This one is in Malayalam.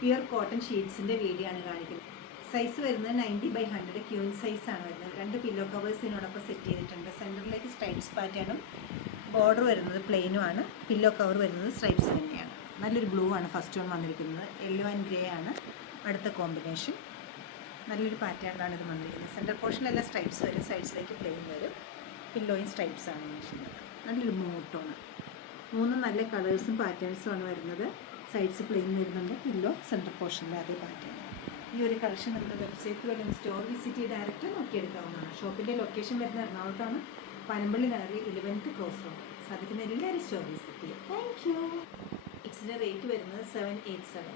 പ്യുർ കോട്ടൺ ഷീറ്റ്സിൻ്റെ വീഡിയോ ആണ് കാണിക്കുന്നത്. സൈസ് വരുന്നത് 90/100 ക്യൂൻ സൈസാണ് വരുന്നത്. 2 പില്ലോ കവേഴ്സിനോടൊപ്പം സെറ്റ് ചെയ്തിട്ടുണ്ട്. സെൻറ്ററിലേക്ക് സ്ട്രൈപ്സ് പാറ്റേണും ബോർഡർ വരുന്നത് പ്ലെയിനുമാണ്. പില്ലോ കവർ വരുന്നത് സ്ട്രൈപ്സ് തന്നെയാണ്. നല്ലൊരു ബ്ലൂ ആണ് ഫസ്റ്റ് വൺ വന്നിരിക്കുന്നത്. യെല്ലോ ആൻഡ് ഗ്രേ ആണ് അടുത്ത കോമ്പിനേഷൻ. നല്ലൊരു പാറ്റേണിലാണ് ഇത് വന്നിരിക്കുന്നത്. സെൻറ്റർ പോർഷനിലെല്ലാം സ്ട്രൈപ്സ് വരും, സൈഡ്സിലേക്ക് പ്ലെയിൻ വരും. പില്ലോയും സ്ട്രൈപ്സാണ് വരുന്നത്. നല്ലൊരു മൂട്ടോണ്. 3 നല്ല കളേഴ്സും പാറ്റേൺസും ആണ് വരുന്നത്. സൈഡ്സ് പ്ലെയിൻ വരുന്നുണ്ട്. പില്ലോ സെൻറ്റർ പോർഷനിൽ അതേ പാറ്റേൺ. ഈ ഒരു കളക്ഷൻ നമ്മുടെ വെബ്സൈറ്റിൽ വല്ല സ്റ്റോർ വിസിറ്റ് ചെയ്ത് ഡയറക്റ്റ് നോക്കിയെടുക്കാവുന്നതാണ്. ഷോപ്പിൻ്റെ ലൊക്കേഷൻ വരുന്ന എറണാകുളത്താണ്. പനമ്പള്ളി നഗറിൽ 11th ക്രോസ് റോഡ്. സാധിക്കുന്ന എല്ലാവരും സ്റ്റോർ വിസിറ്റ് ചെയ്യും. Thank you. ഇതിൻ്റെ റേറ്റ് വരുന്നത് 787.